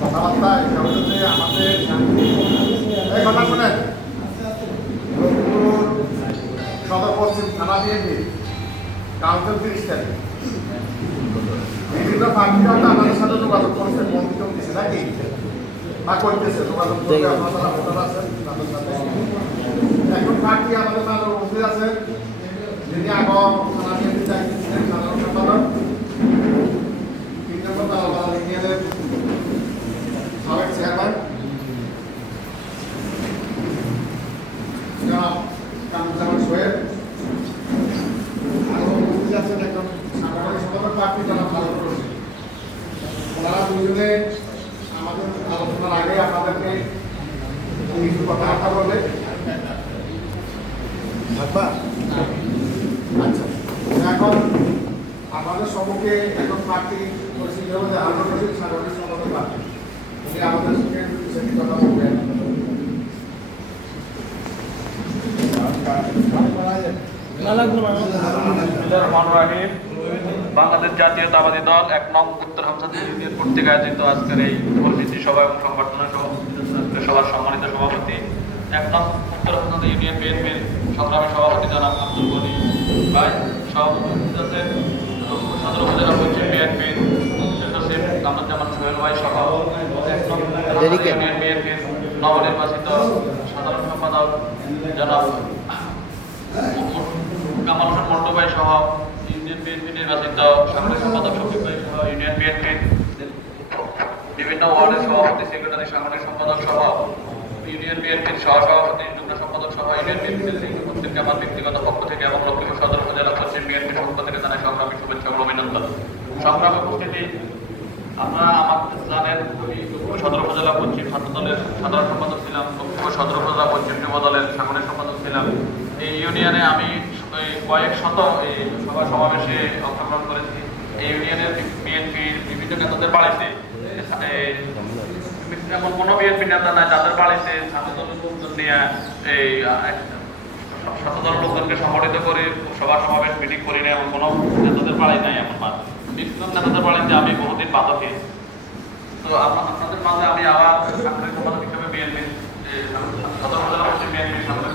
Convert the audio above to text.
কথাবার্তা এটা হচ্ছে যে আমাদের এই কথা শুনেন রংপুর সদর পশ্চিম থানা বিএনপি কাউন্সিল 30 তারিখ বিভিন্ন পার্টিরা আমাদের সাথে যোগাযোগ করছে বন্ধু দিচ্ছে নাকি বা করতেছে যোগাযোগ করবে আপনারা ভোটার আছেন তাদের সাথে এখন পার্টি আমাদের মাঝে উপস্থিত আছেন যিনি আগম থানা বিএনপি চাইছিলেন সাধারণ সম্পাদক সাবেক চেয়ারম্যান কামরুজ্জামান সোহেল আরো উপস্থিত আছেন একজন সাধারণ সম্পাদক প্রার্থী যারা ভালো করছে ওনারা দুজনে আমাদের আলোচনার আগে আপনাদেরকে কিছু কথাবার্তা বলবে আচ্ছা এখন আমাদের সম্মুখে একজন প্রার্থী পরিচিত হবে যে আলোচনা রশিদ সাধারণ সম্পাদক প্রার্থী উনি আমাদের সঙ্গে সেটি কথা বলবেন। বাংলাদেশ জাতীয়তাবাদী দল ১ নং উত্তর হামজাদি ইউনিয়ন কর্তৃক আয়োজিত আজকের এই পরিচিতি সভা এবং সংবর্ধনা সভার সম্মানিত সভাপতি ১ নং উত্তর হামজাদি ইউনিয়ন বিএনপির সংগ্রামী সভাপতি জনাব আব্দুল গনি ভাই, সভাপতি আছেন সদর উপজেলা পশ্চিম বিএনপির সচিব কামরুজ্জামান সোহেল ভাই সহ ১ নং ইউনিয়ন বিএনপির নবনির্বাচিত সাধারণ সম্পাদক জনাব কামাল হোসেন মন্টু ভাই সহ ইউনিয়ন বিএনপি নির্বাচিত সাংগঠনিক সম্পাদক শফিক ভাই সহ ইউনিয়ন বিএনপির বিভিন্ন ওয়ার্ডের সভাপতি সেক্রেটারি সাংগঠনিক সম্পাদক সহ ইউনিয়ন বিএনপির সহসভাপতি যুগ্ম সম্পাদক সহ ইউনিয়ন বিএনপির কর্তৃপক্ষকে আমার ব্যক্তিগত পক্ষ থেকে এবং লক্ষ্মীপুর সদর উপজেলা পশ্চিম বিএনপির পক্ষ থেকে জানাই সংগ্রামী শুভেচ্ছা ও অভিনন্দন। সংগ্রামী উপস্থিতি, আপনারা আমার জানেন আমি লক্ষ্মীপুর সদর উপজেলা পশ্চিম ছাত্র দলের সাধারণ সম্পাদক ছিলাম, লক্ষ্মীপুর সদর উপজেলা পশ্চিম যুব দলের সাংগঠনিক সম্পাদক ছিলাম। এই ইউনিয়নে আমি কয়েক শত সভা সমাবেশে অংশগ্রহণ করেছি। এই ইউনিয়নের বিএনপি বিভিন্ন নেতাদের বাড়িতে এমন কোনো বিএনপি নেতা নাই যাদের বাড়িতে ছাত্রদলের লোকজন নিয়ে এই ছাত্রদলের লোকজনকে সংগঠিত করে সভা সমাবেশ মিটিং করি না, এমন কোনো নেতাদের বাড়ি নাই। এমন বিভিন্ন নেতাদের বাড়িতে আমি বহুদিন বাধা পেয়েছি। তো আপনাদের মাঝে আমি আবার সাংগঠনিক সম্পাদক হিসেবে বিএনপি সদর উপজেলা পশ্চিম বিএনপির সাংগঠনিক